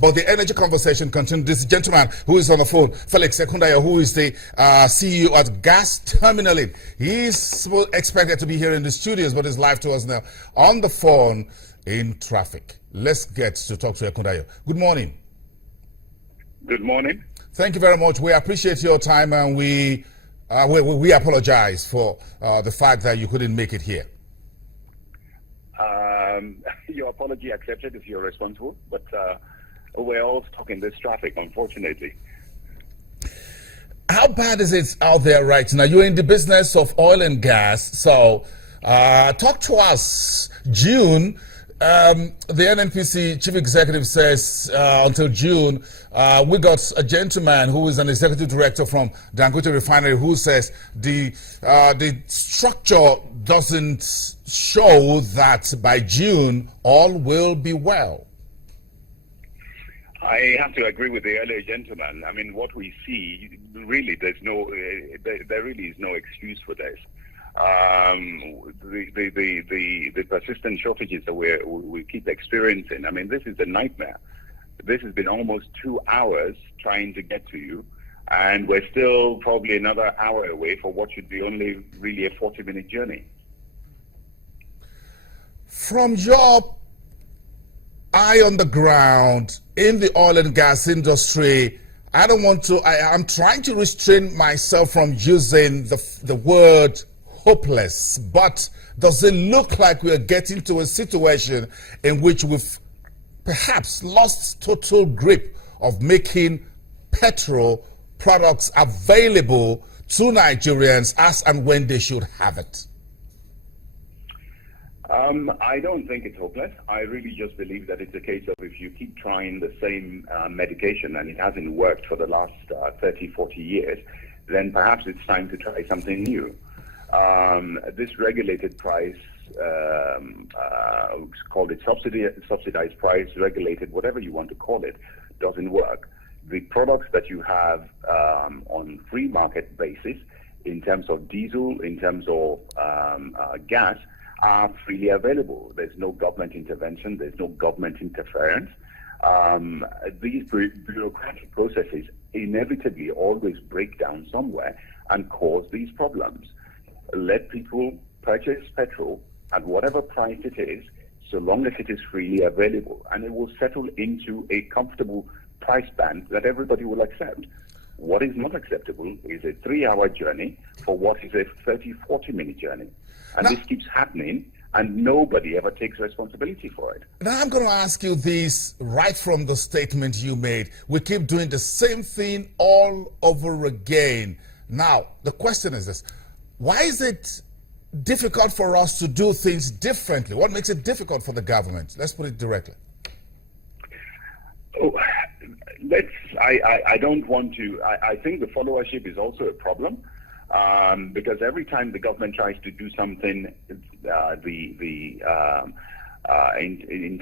But the energy conversation continues. This gentleman who is on the phone, Felix Ekundayo, who is the CEO at Gas Terminaling. He's expected to be here in the studios, but is live to us now on the phone in traffic. Let's get to talk to Ekundayo. Good morning. Good morning. Thank you very much. We appreciate your time, and we apologize for the fact that you couldn't make it here. Your apology accepted if you're responsible, but we're all stuck in this traffic, unfortunately. How bad is it out there right now? You're in the business of oil and gas, so talk to us. June, the NNPC chief executive says until June, we got a gentleman who is an executive director from Dangote Refinery who says the structure doesn't show that by June all will be well. I have to agree with the earlier gentleman. I mean, what we see, really, there really is no excuse for this. The persistent shortages that we keep experiencing, I mean, this is a nightmare. This has been almost 2 hours trying to get to you, and we're still probably another hour away for what should be only really a 40-minute journey. From your eye on the ground in the oil and gas industry, I'm trying to restrain myself from using the word hopeless, but does it look like we are getting to a situation in which we've perhaps lost total grip of making petrol products available to Nigerians as and when they should have it? I don't think it's hopeless. I really just believe that it's a case of if you keep trying the same medication and it hasn't worked for the last 30, 40 years, then perhaps it's time to try something new. This regulated price, call it subsidized price, regulated, whatever you want to call it, doesn't work. The products that you have on free market basis, in terms of diesel, in terms of gas, are freely available. There's no government intervention. There's no government interference. These bureaucratic processes inevitably always break down somewhere and cause these problems. Let people purchase petrol at whatever price it is, so long as it is freely available, and it will settle into a comfortable price band that everybody will accept. What is not acceptable is a 3-hour journey for what is a 30, 40-minute journey. And this keeps happening, and nobody ever takes responsibility for it. Now I'm going to ask you this right from the statement you made. We keep doing the same thing all over again. Now, the question is this. Why is it difficult for us to do things differently? What makes it difficult for the government? Let's put it directly. I don't want to. I think the followership is also a problem. Because every time the government tries to do something, in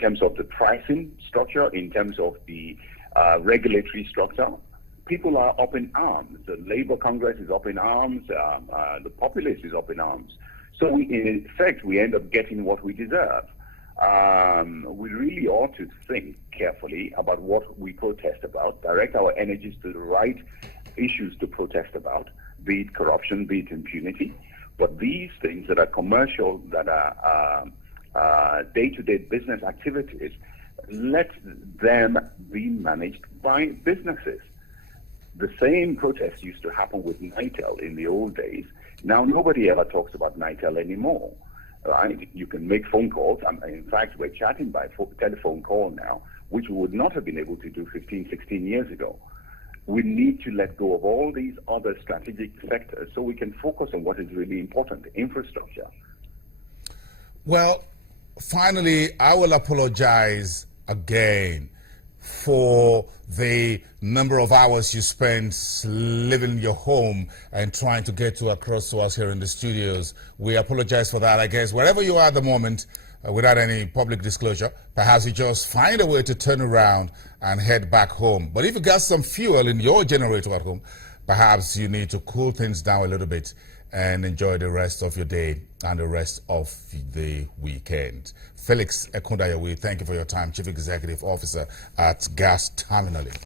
terms of the pricing structure, in terms of the regulatory structure, people are up in arms. The Labour Congress is up in arms. The populace is up in arms. So in effect, we end up getting what we deserve. We really ought to think carefully about what we protest about, direct our energies to the right issues to protest about, be it corruption, be it impunity. But these things that are commercial, that are day-to-day business activities, let them be managed by businesses. The same protest used to happen with NITEL in the old days. Now nobody ever talks about NITEL anymore. Right? You can make phone calls. In fact, we're chatting by telephone call now, which we would not have been able to do 15, 16 years ago. We need to let go of all these other strategic sectors so we can focus on what is really important, infrastructure. Well, finally, I will apologize again for the number of hours you spent leaving your home and trying to get across to us here in the studios. We apologize for that. I guess wherever you are at the moment, without any public disclosure, perhaps you just find a way to turn around and head back home. But if you got some fuel in your generator at home, perhaps you need to cool things down a little bit and enjoy the rest of your day and the rest of the weekend. Felix Ekundayawi, thank you for your time, Chief Executive Officer at Gas Terminal.